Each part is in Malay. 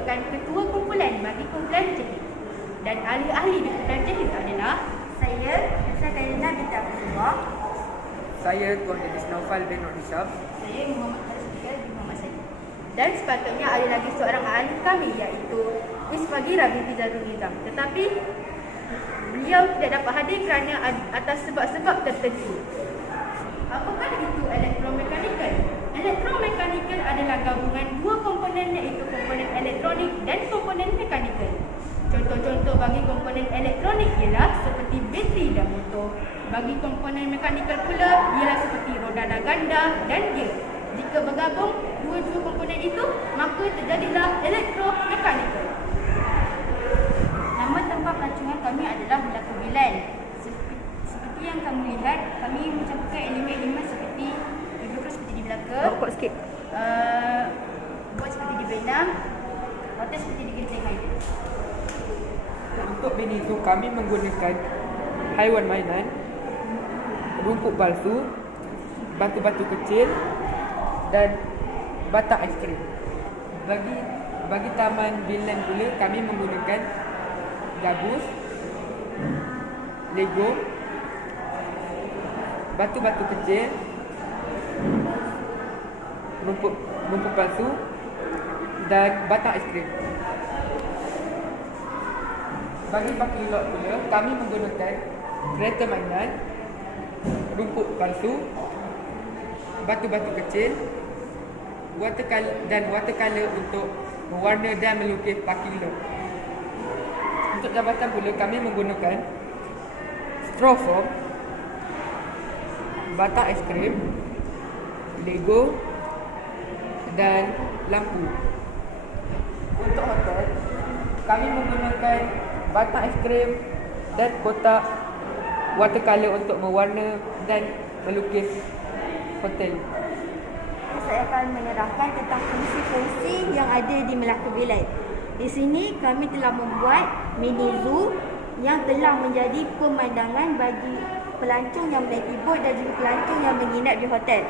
merupakan ketua kumpulan bagi kumpulan jahit. Dan ahli-ahli di kumpulan jahit adalah Saya Karina binti Abdul Semua. Saya Tuan Dennis Naufal bin Nur Hisham. saya Muhammad Harisika bin Muhammad Said. Dan sepatutnya ada lagi seorang ahli kami iaitu Miss Fagira binti Zarul Nizam. Tetapi beliau tidak dapat hadir kerana atas sebab-sebab tertentu. Apakah itu elektromekanikal? Elektromekanikal adalah gabungan dua komponen iaitu komponen elektronik dan komponen mekanikal. Contoh-contoh bagi komponen elektronik ialah seperti bateri dan motor. Bagi komponen mekanikal pula ialah seperti roda dan ganda dan gear. Jika bergabung dua-dua komponen itu, maka terjadilah elektromekanikal. Nama tempat pelancongan kami adalah Melaka Bilal. Seperti yang kamu lihat, kami mencampurkan elemen-elemen seperti duduk seperti di belaka, Rokok sikit. buat seperti di Vietnam, hotel seperti di Genting Highway. Untuk mini zoo kami menggunakan haiwan mainan, rumput palsu, batu-batu kecil dan batang aiskrim. Bagi taman Vinland pula kami menggunakan gabus, Lego, batu-batu kecil, rumput palsu dan batang aiskrim. Bagi parking lot pula kami menggunakan kereta mainan, rumput palsu, batu-batu kecil, watercolor untuk mewarna dan melukis parking lot. Untuk jabatan pula kami menggunakan straw foam, batang aiskrim, Lego dan lampu. Untuk hotel kami menggunakan batang aiskrim dan kotak watercolor untuk mewarna dan melukis hotel. Saya akan menerangkan tentang fungsi-fungsi yang ada di Melaka Bilal. Di sini kami telah membuat mini zoo yang telah menjadi pemandangan bagi pelancong yang menaiki bot dan juga pelancong yang menginap di hotel.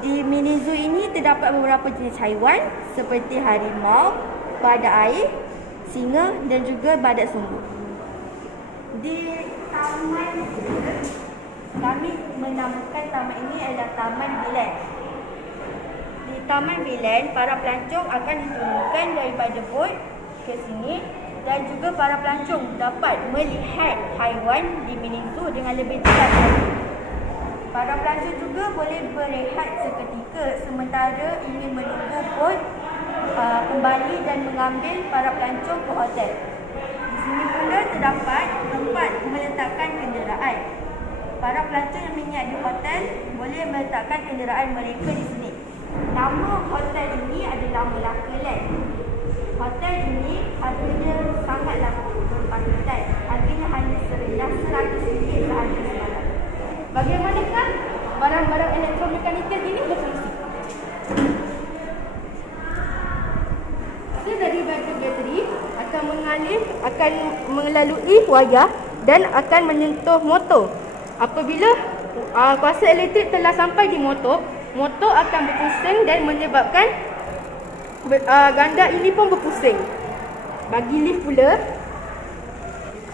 Di mini zoo ini terdapat beberapa jenis haiwan seperti harimau, badak air, singa dan juga badak sumbu. Di taman kami menamakan taman ini adalah Taman Bilal. Di Taman Bilal, para pelancong akan diturunkan daripada bot ke sini dan juga para pelancong dapat melihat haiwan di mini zoo dengan lebih jelas lagi. Para pelancong juga boleh berehat seketika sementara ingin menunggu bot kembali dan mengambil para pelancong ke hotel. Di sini pula terdapat tempat meletakkan kenderaan. Para pelancong yang menginap di hotel boleh meletakkan kenderaan mereka di sini. Nama hotel ini adalah Melaka Land. Hotel ini harganya sangatlah berpatutan. Harganya hanya serendah RM100 sahaja semalam. Bagaimanakah barang-barang elektromekanikal ini berfungsi? Dari bateri akan melalui wayar dan akan menyentuh motor. Apabila kuasa elektrik telah sampai di motor akan berpusing dan menyebabkan ganda ini pun berpusing. Bagi lift pula,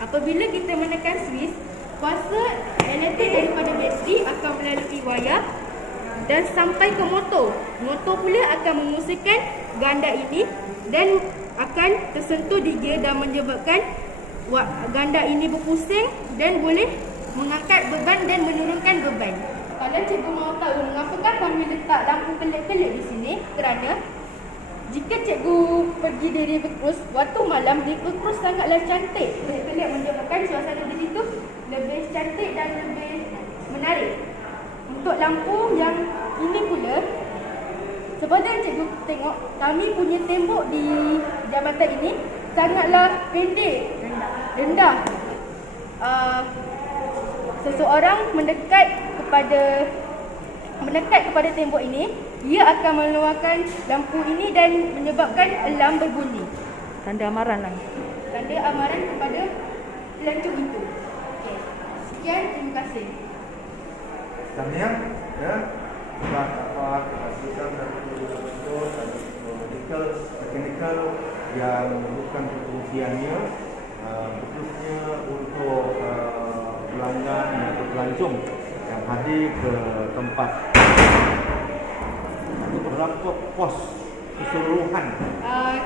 apabila kita menekan switch, kuasa elektrik daripada bateri akan melalui wayar dan sampai ke motor. Motor pula akan memusingkan ganda ini dan akan tersentuh di gear dan menyebabkan ganda ini berpusing dan boleh mengangkat beban dan menurunkan beban. Kalau cikgu mahu tahu mengapakah kami letak lampu kelip-kelip di sini, kerana jika cikgu pergi di River Cruise, waktu malam River Cruise sangatlah cantik. Kelip-kelip menyebabkan suasana di situ lebih cantik dan lebih menarik. Untuk lampu yang ini pula, seperti yang cikgu tengok, kami punya tembok di jambatan ini sangatlah pendek, rendah. Seseorang mendekat kepada tembok ini, ia akan mengeluarkan lampu ini dan menyebabkan alarm berbunyi. Tanda amaran lah. Tanda amaran kepada pelancong itu. Okey. Sekian, terima kasih. Tahniah ya. dapat hasilkan satu medical mechanical yang bukan fungsiannya khususnya untuk pelanggan atau pelancong yang hadir ke tempat. Itu berapa pos keseluruhan?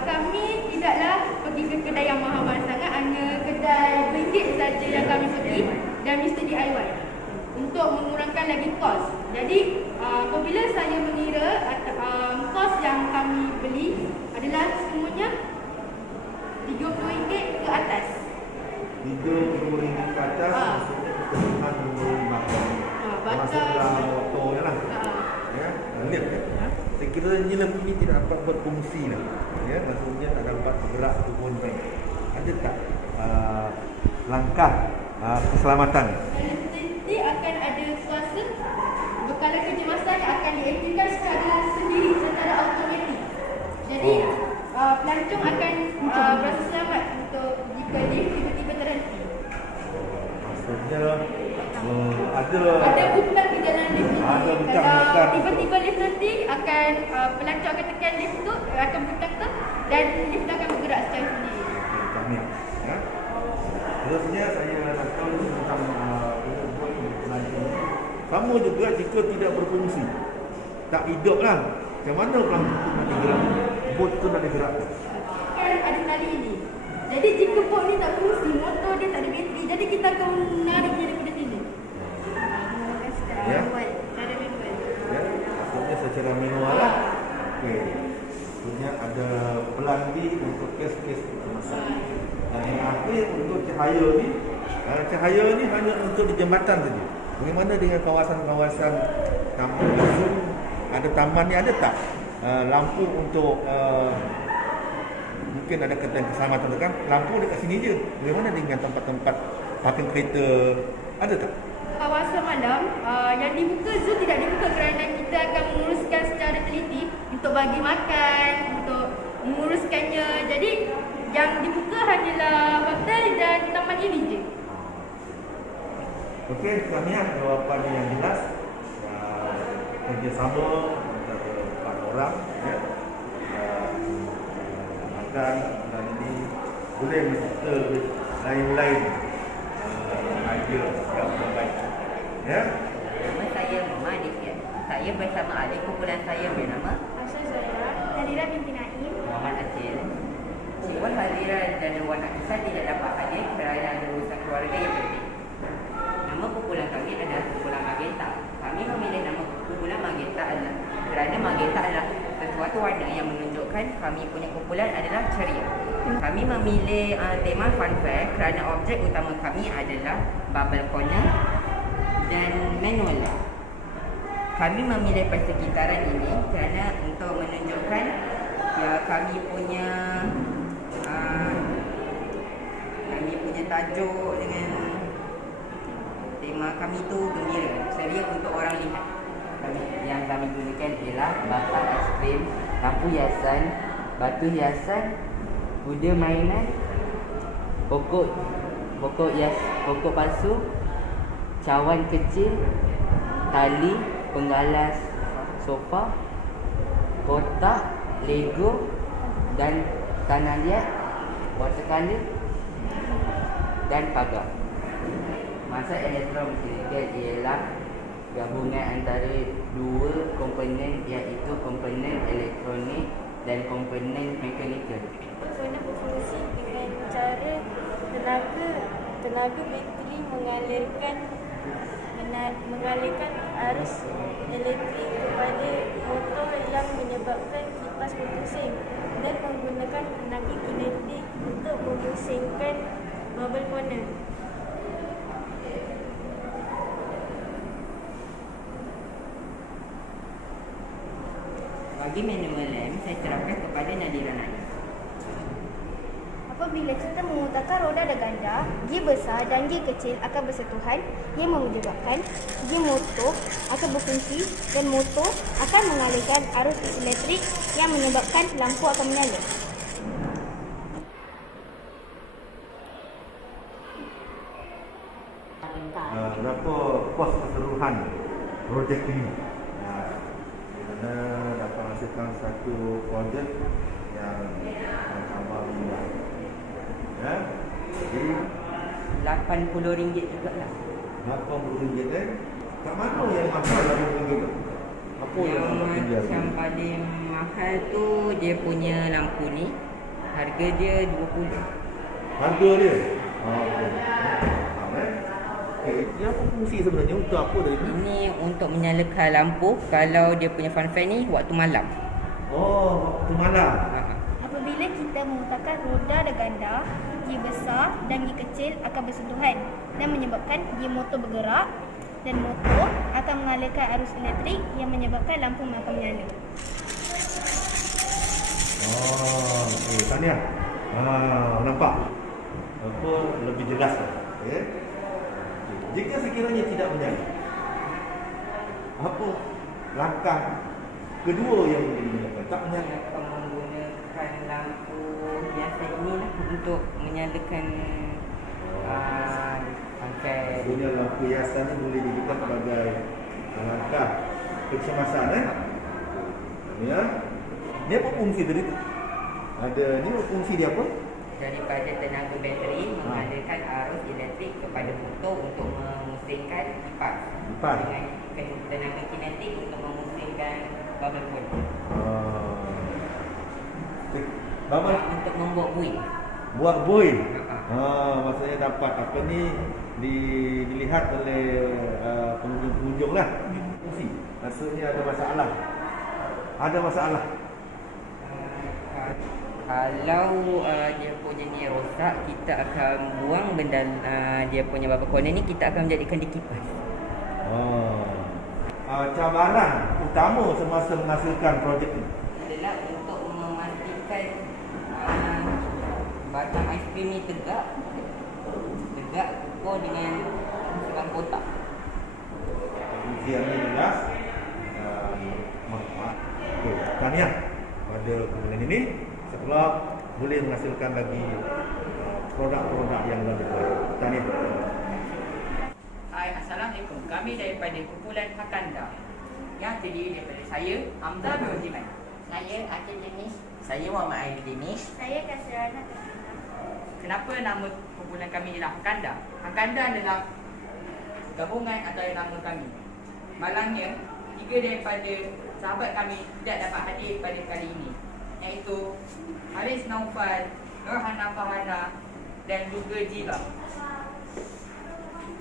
Kami tidaklah pergi ke kedai yang mahal-mahal sangat, hanya kedai RM1 saja yang kami pergi dan Mr. DIY untuk mengurangkan lagi kos. Jadi apabila saya mengira kos yang kami beli adalah semuanya RM30 ke atas. RM30 ke atas maksudnya keseluruhan RM25. Masuk dalam motornya lah. Ya, lihat ya. Saya kira nyelam ini tidak dapat berfungsi lah. Ya, maksudnya tak dapat bergerak turun kan. Ada tak langkah keselamatan? Nanti akan ada kuasa bekala kecemasan yang akan diaktifkan secara sendiri, secara automatik. Jadi pelancong akan berasa selamat untuk jika lift tiba-tiba terhenti. Maksudnya ada butang di dalam lift ini. Ada butang Kalau menekan tiba-tiba lift nanti akan pelancong akan tekan lift tu, akan butang tu dan lift akan bergerak secara sendiri. Kami, ya. Terusnya saya nak tahu tentang pelancong. Sama juga jika tidak berfungsi, tak hidup lah. Macam mana pelancong tu nak digerak? Bot tu nak digerak. Kan ada tali ini. Jadi jika bot ni tak fungsi, motor dia tak ada bateri, jadi kita akan menarik dia daripada sini. Ya. Cara manual. Ya, maksudnya secara manual lah. Okey. Maksudnya ada pelanti untuk kes-kes kecemasan. Dan yang akhir untuk cahaya ni hanya untuk di jambatan saja. Bagaimana dengan kawasan-kawasan taman zoom? Ada taman ni ada tak lampu untuk mungkin ada keselamatan kan? Lampu dekat sini je. Bagaimana dengan tempat-tempat parking kereta? Ada tak? Kawasan malam yang dibuka, zoo tidak dibuka kerana kita akan menguruskan secara teliti untuk bagi makan, untuk menguruskannya. Jadi yang dibuka hanyalah hotel dan taman ini je. Okey, kami jawapan yang jelas. Kerjasama antara 4 orang, ya. Makan dan ini boleh mencipta lain-lain idea yang terbaik. Ya. Nama saya Mama Aditya. Saya bersama adik kumpulan saya bernama Asal Zahra, Nadira binti Naim. Muhammad Acil. Cikgu Hazira dan Wan Akisah tidak dapat hadir kerana ada urusan keluarga yang penting. Nama kumpulan kami adalah kumpulan Magenta. Kami memilih nama kumpulan Magenta adalah kerana Magenta adalah sesuatu warna yang menunjukkan kami punya kumpulan adalah ceria. Kami memilih tema fun fair kerana objek utama kami adalah bubble corner dan manual. Kami memilih persekitaran ini kerana untuk menunjukkan kami punya tajuk dengan tema kami tu gembira, ceria untuk orang lihat. Yang kami gunakan ialah batang aiskrim, lampu hiasan, batu hiasan, kuda mainan, pokok palsu, cawan kecil, tali, penggalas sofa, kotak, Lego dan tanah liat, watercolor dan pagar. Masa elektromekanikal ialah gabungan antara dua komponen, iaitu komponen elektronik dan komponen mekanikal. Guna berfungsi dengan cara tenaga bateri mengalirkan arus elektrik kepada motor yang menyebabkan kipas berpusing dan menggunakan tenaga kinetik untuk memusingkan bubble corner. Bagi manual lem, saya serahkan kepada Nadira Naim. Apabila kita memutarkan roda dan ganda, gear besar dan gear kecil akan bersentuhan yang menyebabkan gear motor akan berfungsi dan motor akan mengalirkan arus elektrik yang menyebabkan lampu akan menyala. Berapa kos keseluruhan projek ini? menghasilkan satu projek yang sama rendah. Ya. Jadi RM80 juga lah. RM80 kat mana yang mahal dalam ringgit tu? Apa yang mahal? Yang paling mahal tu dia punya lampu ni. Harga dia RM20. Harga dia? Okey. Dia apa fungsi sebenarnya? Untuk apa tadi? Ini untuk menyalakan lampu kalau dia punya fun fair ni waktu malam. Oh, waktu malam. Apabila kita memutarkan roda dan ganda, gi besar dan gi kecil akan bersentuhan dan menyebabkan gi motor bergerak, dan motor akan mengalirkan arus elektrik yang menyebabkan lampu akan menyala. Oh, okey. Tahniah. Nampak? Apa lebih jelas lah. Okey. Jika sekiranya tidak menyala, apa langkah kedua yang digunakan? Tak menyala. Akan menggunakan lampu biasa ini lah untuk menyalakan fun fair. Sebenarnya lampu hiasan ni boleh digunakan sebagai langkah kecemasan. Ya. Ni apa fungsi tadi tu? Ada ni fungsi dia apa? Daripada tenaga bateri mengalirkan arus elektrik kepada motor untuk memusingkan kipas. Dengan tenaga kinetik untuk memusingkan bubble point. Bubble Untuk membuat buih. buat buih. Maksudnya dapat apa ni dilihat oleh pengunjung-pengunjung lah. Fungsi. Maksudnya ada masalah. Ada masalah. Kalau dia punya ni rosak, kita akan buang benda dia punya bubble corner ni, kita akan menjadikan dia kipas. Cabaran utama semasa menghasilkan projek ini Adalah untuk memastikan batang aiskrim ni tegak ukur dengan ukuran kotak. fungsi yang ini jelas. Manfaat. Okey, tahniah pada kemudian ini. Setelah boleh menghasilkan lagi produk-produk yang lebih baik. Tahniah. Hai, Assalamualaikum. Kami daripada kumpulan Hakanda yang terdiri daripada saya, Hamzah bin Uziman. Saya Akil Jenis. Saya Muhammad Aidil Jenis. Saya Kasirana. Kenapa nama kumpulan kami ialah Hakanda? Hakanda adalah gabungan antara nama kami. Malangnya, 3 daripada sahabat kami tidak dapat hadir pada kali ini, iaitu Haris Naufal, Nurhana Fahana dan juga Jiba.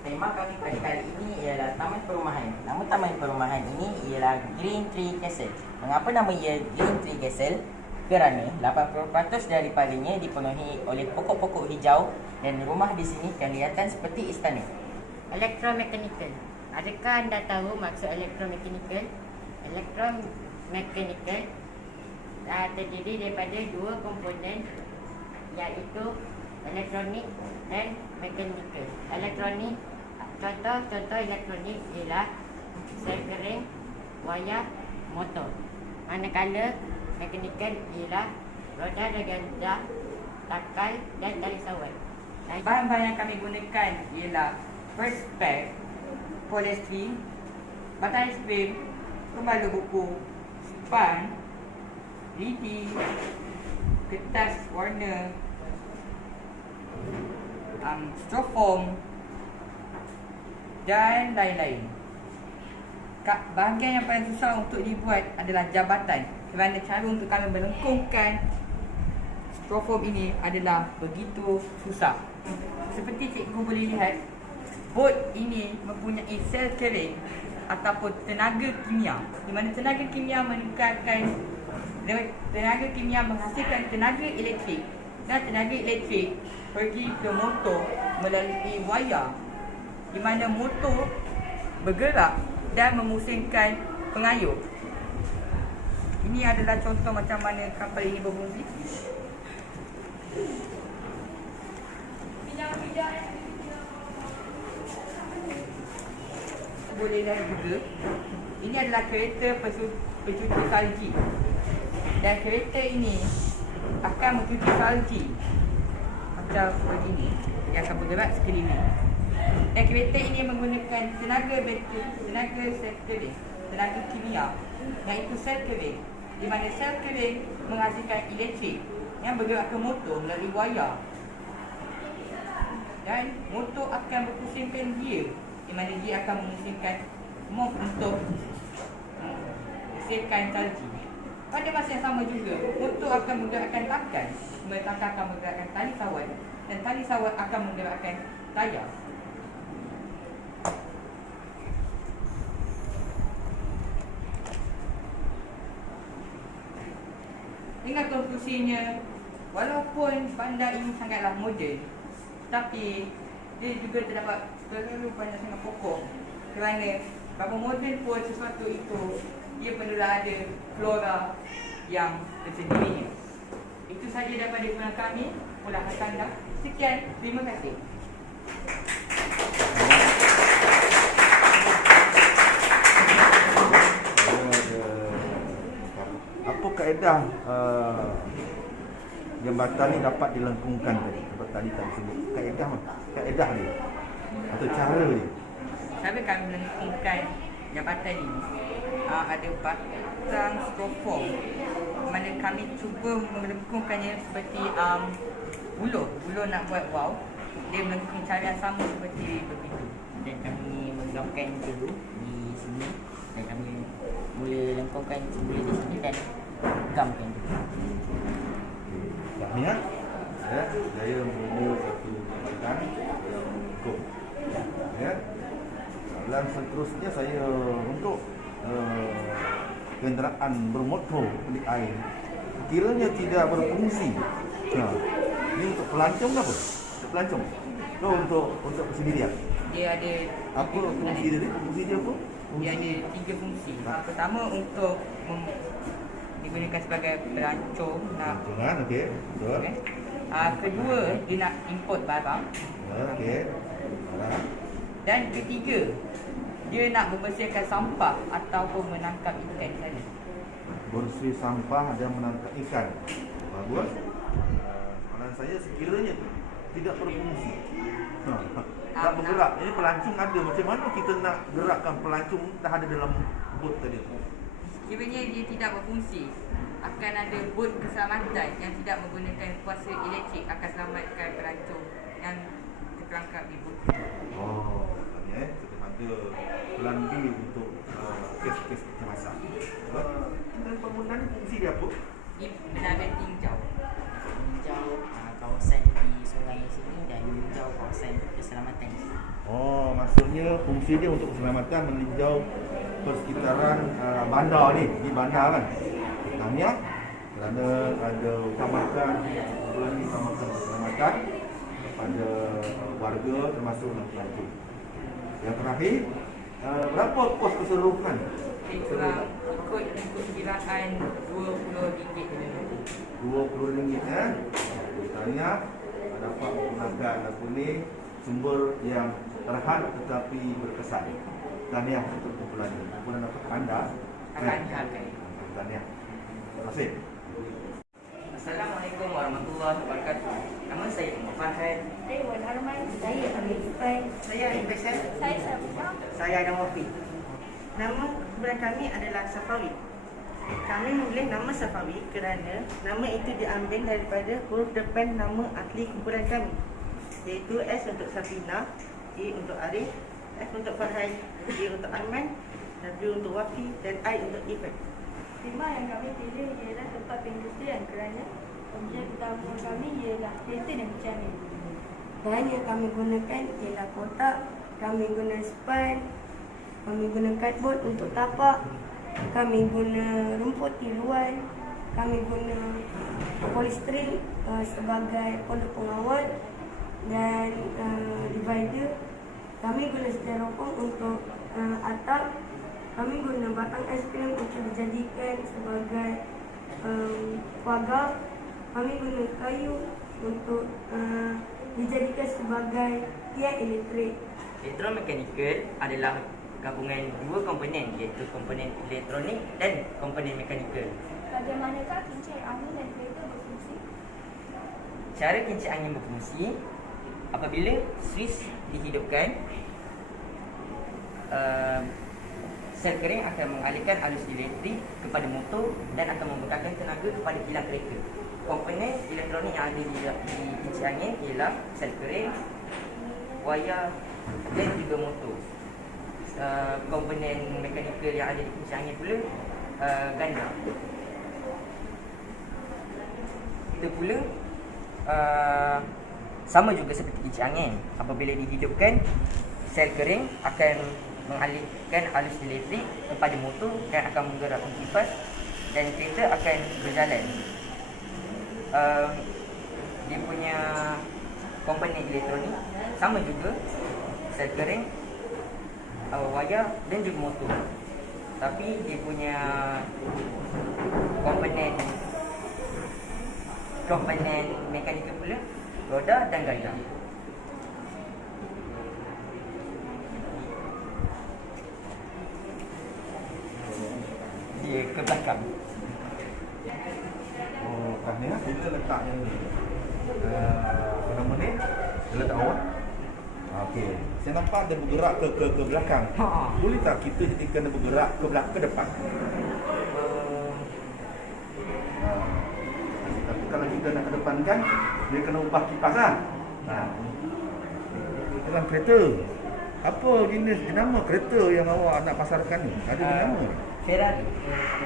Tema kami pada kali ini ialah Taman Perumahan. Nama Taman Perumahan ini ialah Green Tree Castle. Mengapa nama ia Green Tree Castle? Kerana 80% daripadanya dipenuhi oleh pokok-pokok hijau dan rumah di sini kelihatan seperti istana. Elektromekanikal. Adakah anda tahu maksud elektromekanikal? Elektromekanikal terdiri daripada 2 komponen, iaitu elektronik dan mekanikal. Elektronik, contoh elektronik ialah sel kering, wayar, motor. Manakala mekanikal ialah roda dan ganda, takal dan tali sawat. Bahan-bahan yang kami gunakan ialah perspex, polystyrene, batang aiskrim, pembalut buku, span, lidi, kertas warna, strofoam dan lain-lain. Bahagian yang paling susah untuk dibuat adalah jabatan, kerana cara untuk kami melengkungkan strofoam ini adalah begitu susah. Seperti cikgu boleh lihat, bot ini mempunyai sel kering ataupun tenaga kimia, di mana tenaga kimia menghasilkan tenaga elektrik, dan tenaga elektrik pergi ke motor melalui wayar, di mana motor bergerak dan memusingkan pengayuh. Ini adalah contoh macam mana kapal ini berfungsi. Boleh lihat juga, ini adalah kereta pencuci salji, dan kereta ini akan mencuci salji macam begini, yang akan bergerak sekeliling. Dan kereta ini menggunakan tenaga bateri, tenaga sel kering, tenaga kimia, iaitu sel kering, di mana sel kering menghasilkan elektrik yang bergerak ke motor melalui wayar. Dan motor akan berpusingkan gear, di mana dia akan memusingkan move untuk menyisirkan salji. Pada masa yang sama juga, motor akan menggerakkan takan, takan akan menggerakkan tali sawat, dan tali sawat akan menggerakkan tayar. Dengan konklusinya, walaupun bandar ini sangatlah moden, tapi dia juga terdapat terlalu banyak sangat pokok. Kerana berapa moden pun sesuatu itu, ia perlulah ada flora yang tersendirinya. Itu sahaja daripada kepada kami, Pulau Hakanda. Sekian, terima kasih. Apa kaedah jambatan ni dapat dilengkungkan tadi sebut? Kaedah dia atau cara dia? Cara kami melengkungkan jabatan ini ada batang styrofoam, mana kami cuba melengkungkannya seperti buluh nak buat wow. Dia melengkung cara yang sama seperti begitu. Dan kami menggamkan dulu di sini, dan kami mula lengkungkan semula di sini dan gamkan dulu. Tahniah, ya, saya membawa satu jabatan yang hukum. Ya. Dan seterusnya saya untuk kenderaan bermotor di air kiranya tidak berfungsi. Ini untuk pelancong apa? Untuk pelancong? Untuk persendirian? Dia ada apa fungsi dia? Fungsi dia apa? Dia ada 3 fungsi. Pertama untuk digunakan sebagai pelancong. Pelancongan, okey. Betul. Okay. Kedua, dia nak import barang. Okey. Dan ketiga, dia nak membersihkan sampah ataupun menangkap ikan saja. Bersih sampah dan menangkap ikan. Bagus. Soalan saya sekiranya tidak berfungsi. Tak bergerak. Ini pelancong ada. Macam mana kita nak gerakkan pelancong dah ada dalam bot tadi? Sekiranya dia tidak berfungsi, akan ada bot keselamatan yang tidak menggunakan kuasa elektrik akan selamatkan pelancong yang terperangkap di bot. Oh, maknanya kita ada plan B untuk kes-kes kecemasan. Dan penggunaan fungsi dia apa? Dia benar-benar tinjau. Tinjau kawasan di sungai sini dan tinjau kawasan keselamatan di sini. Oh, maksudnya fungsi dia untuk keselamatan meninjau persekitaran bandar ni. Di bandar kan. Tahniah kerana ada utamakan bulan ini utamakan keselamatan kepada warga termasuk pelancong. Yang terakhir, berapa kos keseluruhan? Ikut kiraan RM20 RM20 ya. Tahniah dapat menggunakan apa ni sumber yang terhad tetapi berkesan. Tahniah untuk kumpulan ini. Kumpulan apa anda? Tahniah. Terima kasih. Assalamualaikum warahmatullahi wabarakatuh. Nama saya Umar Farhan. Saya Wan Arman. Saya Amir Ispan. Saya Arif Faisal. Saya Sabina. Saya Adam Wafi. Nama kumpulan kami adalah Safawi. Kami memilih nama Safawi kerana nama itu diambil daripada huruf depan nama asli kumpulan kami, iaitu S untuk Safina, A untuk Arif, F untuk Farhan, A untuk Arman, W untuk Wafi dan I untuk Ifat. Tema yang kami pilih ialah tempat perindustrian kerana objek utama kami ialah kereta dan cermin. Bahan yang kami gunakan ialah kotak, kami guna span, kami guna cardboard untuk tapak, kami guna rumput tiruan, kami guna polistiren sebagai pondok pengawal dan divider. Kami guna styrofoam untuk atap. Kami guna batang aiskrim untuk dijadikan sebagai pagar. Kami guna kayu untuk dijadikan sebagai tiang elektrik. Elektromekanikal adalah gabungan dua komponen, iaitu komponen elektronik dan komponen mekanikal. Bagaimanakah kincir angin dan kereta berfungsi? Cara kincir angin berfungsi apabila switch dihidupkan, Sel kering akan mengalihkan arus elektrik kepada motor dan akan membekalkan tenaga kepada kilang kereta. Komponen elektronik yang ada di kincir angin ialah sel kering, wayar dan juga motor. Komponen mekanikal yang ada di kincir angin pula ganda. Kita pula sama juga seperti kincir angin. Apabila dihidupkan, sel kering akan mengalihkan arus elektrik kepada motor dan akan menggerakkan kipas dan kereta akan berjalan. Dia punya komponen elektronik sama juga sel kering, wayar dan juga motor. Tapi dia punya komponen mekanikal pula roda dan ganda. Dia ke belakang. Oh, tahniah kita letak yang ni. Apa nama ni? Dia letak awak. Okey. Saya nampak dia bergerak ke belakang. Boleh tak kita jadikan dia bergerak ke belakang ke depan? Tapi kalau kita nak ke depan kan, dia kena ubah kipas lah. Dalam kereta. Apa jenis jenama kereta yang awak nak pasarkan ni? Ada jenama? Ferrari.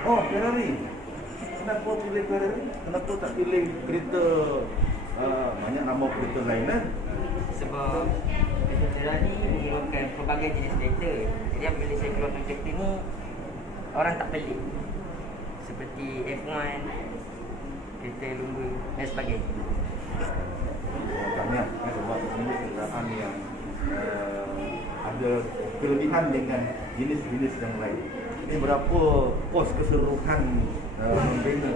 Oh, Ferrari. Kenapa pilih Ferrari? Kenapa tak pilih kereta banyak nama kereta lain kan? Sebab Ferrari merupakan pelbagai jenis kereta. Jadi apabila saya keluarkan kereta ni, orang tak pelik. Seperti F1, kereta lumba dan sebagainya. Tahniah sebab ini kenderaan yang ada kelebihan dengan jenis-jenis yang lain. Ini berapa kos keseluruhan membina?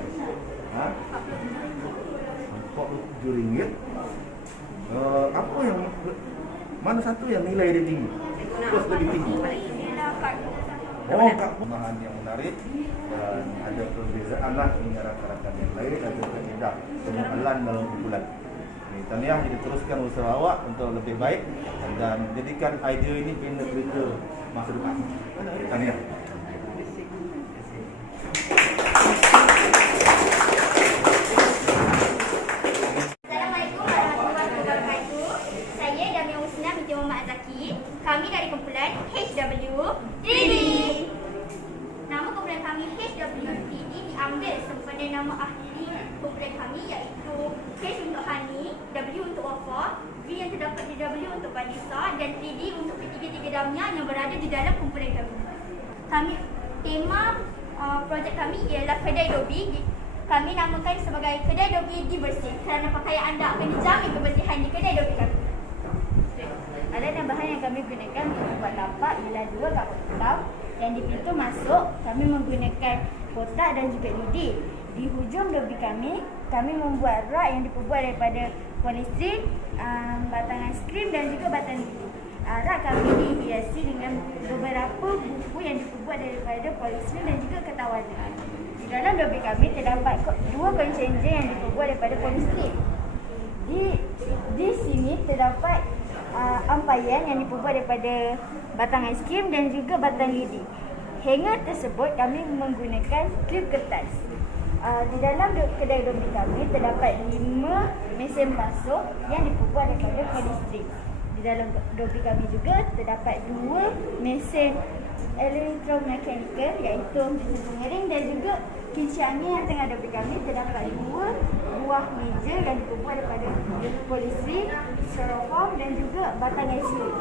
RM47. Apa yang mana satu yang nilai dia tinggi? Kos lebih tinggi. Oh, pemahaman yang menarik dan ada perbezaan lah dengan rakan-rakan yang lain, ada kaedah pengenalan dalam kumpulan. Tahniah, jadi teruskan usaha awak untuk lebih baik dan jadikan idea ini bina kereta masa depan. Tahniah. Assalamualaikum warahmatullahi wabarakatuh. Saya Damia Husna binti Muhammad Azaki. Kami dari kumpulan HW3D. Nama kumpulan kami HW3D diambil sempena nama ahli kumpulan kami iaitu H untuk Hani, W untuk Wafa, V yang terdapat di W untuk Vanessa dan 3D untuk ketiga-tiga Damia yang berada di dalam kumpulan kami. Tema projek kami ialah kedai Dobi. Kami namakan sebagai kedai Dobi Dibersih kerana pakaian anda akan dijamin kebersihan di kedai Dobi kami. Alat dan bahan yang kami gunakan untuk membuat lapak ialah 2 kapur hitam yang di pintu masuk kami menggunakan kotak dan juga lidi. Di hujung dobi kami membuat rak yang diperbuat daripada polistin, batang aiskrim dan juga batang lidi. Rak kami dihiasi dengan beberapa buku yang diperbuat daripada polistin dan juga ketawana. Di dalam dobi kami terdapat 2 konsenja yang diperbuat daripada polistin. Di sini terdapat ampayan yang diperbuat daripada batang aiskrim dan juga batang lidi. Hanger tersebut kami menggunakan klip kertas. Di dalam kedai dobi kami terdapat 5 mesin basuh yang diperbuat daripada polistrin. Di dalam dobi kami juga terdapat 2 mesin elektromekanikal iaitu mesin pengering dan juga kincir angin yang tengah dobi kami terdapat 2 buah meja yang diperbuat daripada polistrin, styrofoam dan juga batang aiskrim.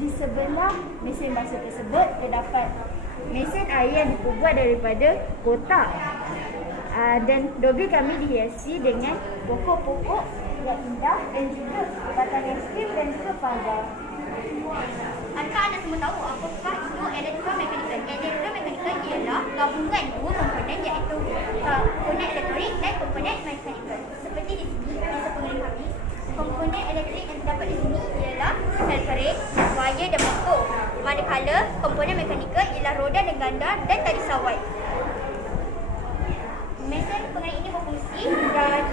Di sebelah mesin basuh tersebut terdapat mesin air yang diperbuat daripada kotak. Dan dobi kami dihiasi dengan pokok-pokok yang indah dan juga batang aiskrim dan juga pagar. Adakah anda semua tahu apakah itu elektromekanikal? Elektromekanikal ialah gabungan 2 komponen iaitu komponen elektronik dan komponen mekanikal. Seperti di sini, di sepengering kami, komponen elektrik yang terdapat di sini ialah sel kering, wayar dan motor. Manakala komponen mekanikal ialah roda dan ganda dan tali sawai. Mesin pengering ini berfungsi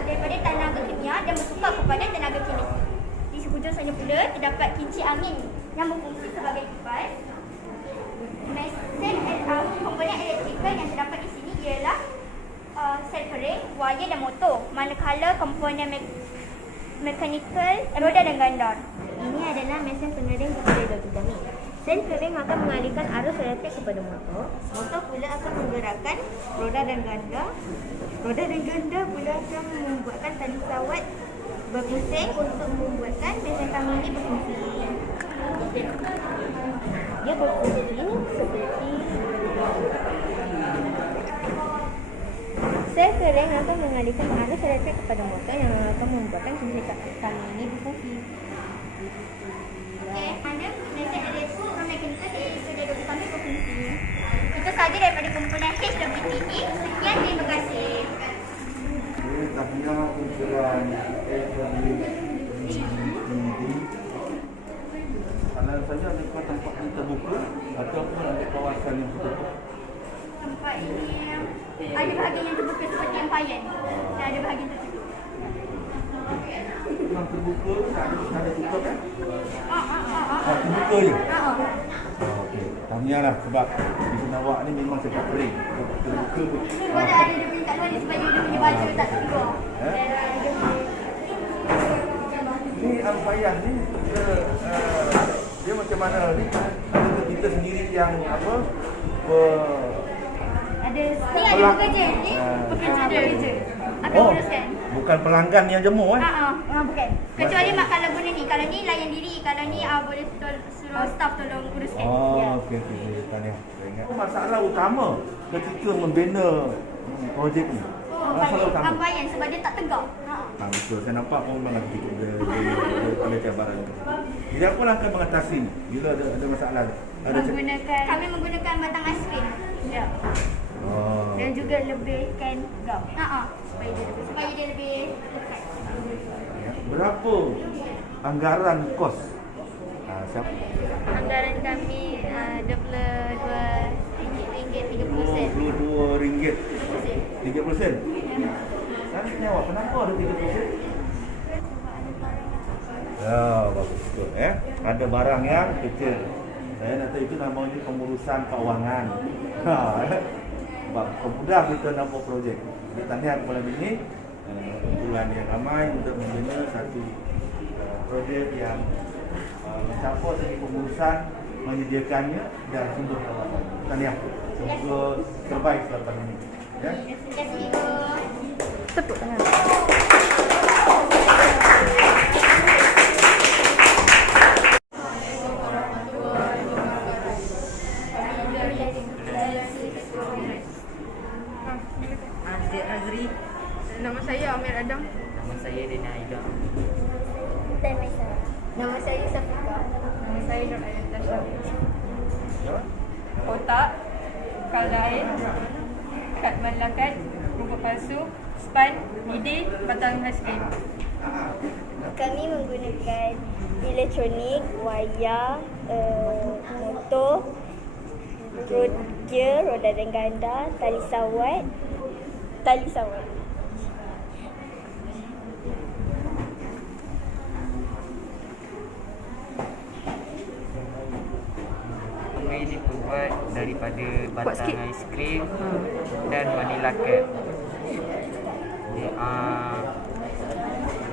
daripada tenaga kimia dan bertukar kepada tenaga kinetik. Di hujung sana pula terdapat kincir angin yang berfungsi sebagai kipas. komponen elektrikal yang terdapat di sini ialah sel kering, wire dan motor. Manakala komponen mekanikal, roda dan ganda. Ini adalah mesin pengering kepada bagi kami. Sel kering akan mengalihkan arus elektrik kepada motor. Motor pula akan menggerakkan roda dan ganda. Roda dan ganda pula akan membuatkan tali sawat berpusing untuk membuatkan mesin kami ini berfungsi. Dia berfungsi seperti sel kering akan mengalihkan arus elektrik kepada motor yang akan membuatkan mesin kami ini berfungsi. Mana mesin elektrik dan mekanikal iaitu dia kami berfungsi. Itu sahaja daripada komponen HWPE. Sekian, terima kasih. Tahniah kumpulan Anak saja adakah tempat yang terbuka ataupun ada kawasan yang tertutup? Tempat ini ada bahagian yang terbuka seperti yang payan dan ada bahagian tertutup. Yang terbuka ada tutup kan? Terbuka je? Okey, tahniah lah sebab di sana awak ni memang cepat kering. Terbuka pun. Sebab ada dia punya kat luar ni supaya dia punya baju tak keluar. Ni alfayan ni dia macam mana ni? Ada kita sendiri yang apa? Ada ni ada pekerja ni, pekerja akan uruskan. Bukan pelanggan yang jemur Bukan. Kecuali mak kalau guna ni, kalau ni layan diri, kalau ni boleh suruh staff tolong uruskan. Okey. Tahniah. Saya ingat masalah utama ketika membina projek ni. Masalah utama. Ambayan sebab dia tak tegak. Betul. Saya nampak pun memang sedikit ada cabaran. Jadi apa langkah mengatasi ni? Bila ada masalah? Kami menggunakan batang aiskrim. Ya. Dan juga lebihkan gam. Supaya dia lebih lekat. Berapa anggaran kos? Siapa? Anggaran kami RM22.30. RM22. 30%? Seharusnya awak kenapa ada 30%? Ya, bagus betul. Ada barang yang kecil. Saya nak tahu itu namanya pengurusan keuangan. Sebab mudah kita nampak projek. Jadi tahniah kepada ini kumpulan yang ramai untuk membina satu projek yang mencampur segi pengurusan, menyediakannya dan sumber kawasan. Tahniah. Semoga terbaik selepas ini. Ya. Terima kasih. Tepuk tangan. Nama saya Amir Adam. Nama saya Dina Aida. Dan Maisa. Nama saya Safika. Nama saya Nur Ain Tasha. Kotak, kalda air, kad malakat, rumput palsu, span, lidi, batang aiskrim. Kami menggunakan elektronik, wayar, motor, roda dan ganda, tali sawat. Ini dibuat daripada batang aiskrim dan vanilla cake.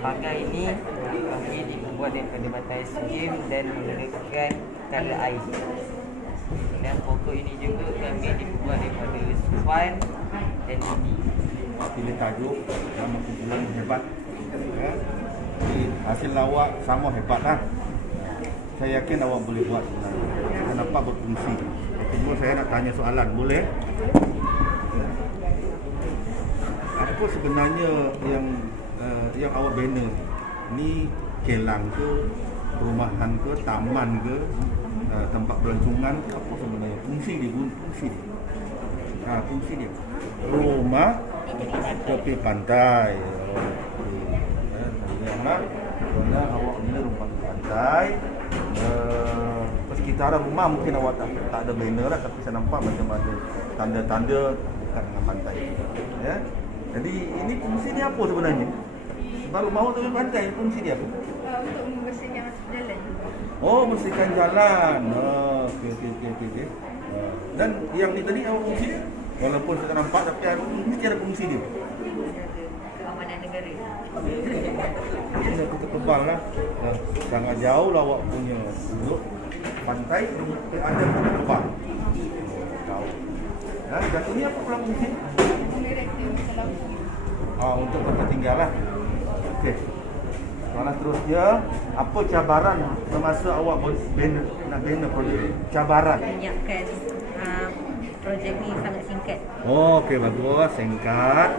Bagai ini kami dibuat daripada batang aiskrim dan menggunakan color ais. Dan pokok ini juga kami dibuat daripada span dan lidi. Pilih tajuk nama kumpulan hebat. Jadi hasil awak sama hebat lah. Saya yakin awak boleh buat sebenarnya. Saya nampak berfungsi. Kedua saya nak tanya soalan, boleh? Apa sebenarnya yang awak bina ni? Kelang ke, perumahan ke, taman ke, tempat pelancongan? Apa sebenarnya fungsi dia? Fungsi dia rumah tepi pantai. Kerana awak bina rumah tepi pantai, persekitaran rumah mungkin awak tak ada banner lah, tapi saya nampak macam ada tanda-tanda dekat dengan pantai. Ya. Jadi ini fungsi dia apa sebenarnya? Sebab rumah awak tepi pantai, fungsi dia apa? Untuk membersihkan jalan. Oh, bersihkan jalan. Okey. Dan yang ni tadi awak fungsi dia, walaupun kita nampak tapi mesti ada fungsi dia. Keamanan negara. Ini aku ketebal lah. Sangat jauh lah awak punya duduk pantai ada pada kebal. Jauh. Dan satu ni apa pula fungsi? Untuk tempat tinggal lah. Okey. Soalan seterusnya, apa cabaran semasa awak nak bina projek? Cabaran? Menyiapkan projek ni sangat singkat. Okey, bagus. Singkat.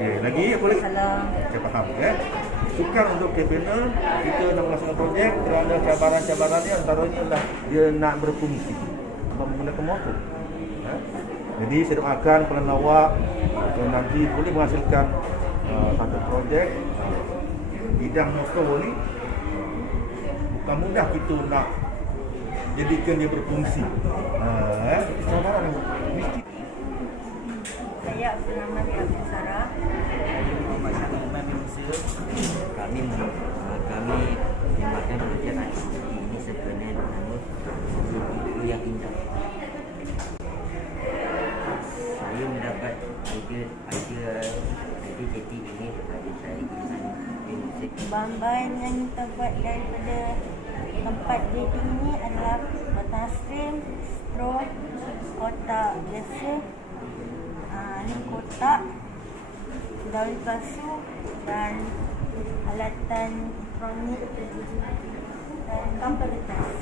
Okey, lagi apa lagi? Saya faham. Sukar untuk bina, kita nak melaksanakan projek kerana cabaran-cabaran ni antaranya adalah dia nak berfungsi menggunakan motor. Jadi saya doakan kepada awak nanti boleh menghasilkan satu projek bidang motor ni bukan mudah kita nak jadikan dia berfungsi. Cabaran mesti. Saya Abdul Abdul Sarah. Kami membuatkan projek ini sebenarnya bernama Buku yang Indah. Saya mendapat idea JT ini daripada saya Iman bin Musyid. Bahan-bahan yang kita buat daripada tempat JT ini adalah batang stream, straw, kotak biasa, ni kotak, daun pasu dan alatan elektronik dan kampar letas.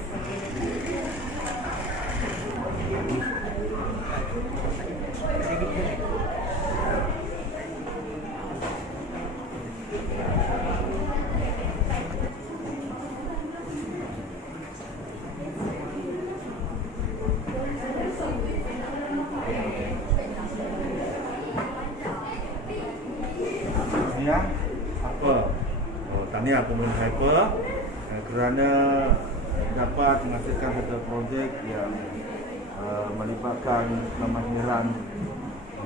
Apa? Tahniah pemerintah Hyper kerana dapat menghasilkan satu projek yang melibatkan kemahiran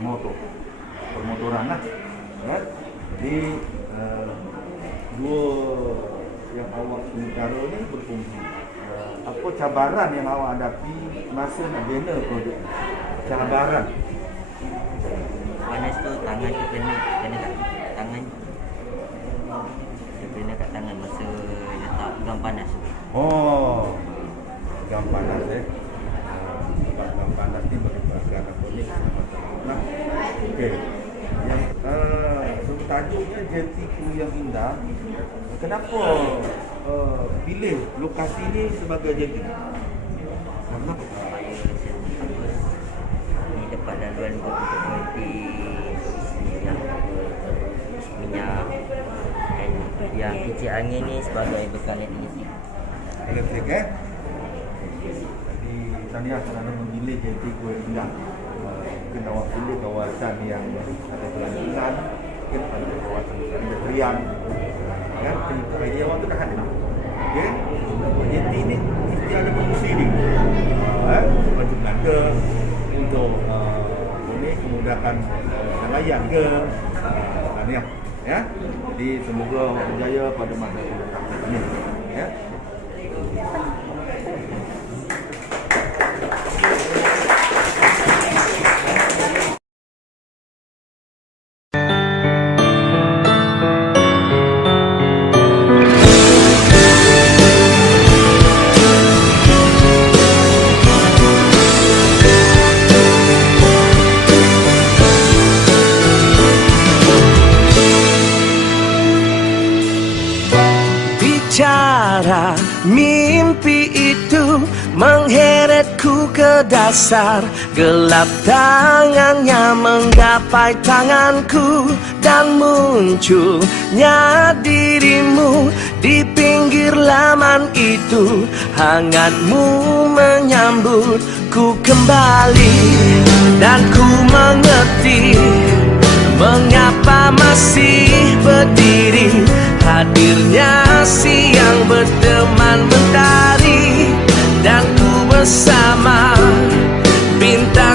motor, permotoran lah. Jadi dua yang awak sementara ni berfungsi. Apa cabaran yang awak hadapi masa nak bina projek? Cabaran. Panas tu tangan tu kena kat tangan. Kena kat tangan masa letak gam panas. Gam panas gam panas ni melibatkan apa ni? Okey. Yang tajuknya Jatiku yang Indah. Kenapa pilih lokasi ni sebagai jati? Karena ni dekat laluan untuk berhenti minyak dan yang kicik angin ni sebagai bekal elektrik. Elektrik Jadi tahniah kerana memilih Jatiku yang Indah. Mungkin awak pilih kawasan yang ada pelancongan, mungkin ada kawasan industrian. Kan idea awak tu dah ada. Okey. Jati ni mesti ada fungsi ni. Baju Belanda untuk kemudahan nelayan ke. Tahniah. Ya. Jadi semoga awak berjaya pada masa yang datang. Amin. Ya. Bicara mimpi itu mengheretku ke dasar. Gelap tangannya menggapai tanganku dan munculnya dirimu di pinggir laman itu. Hangatmu menyambutku kembali dan ku mengerti mengapa masih berdiri. Hadirnya siang berteman mentari dan ku bersama bintang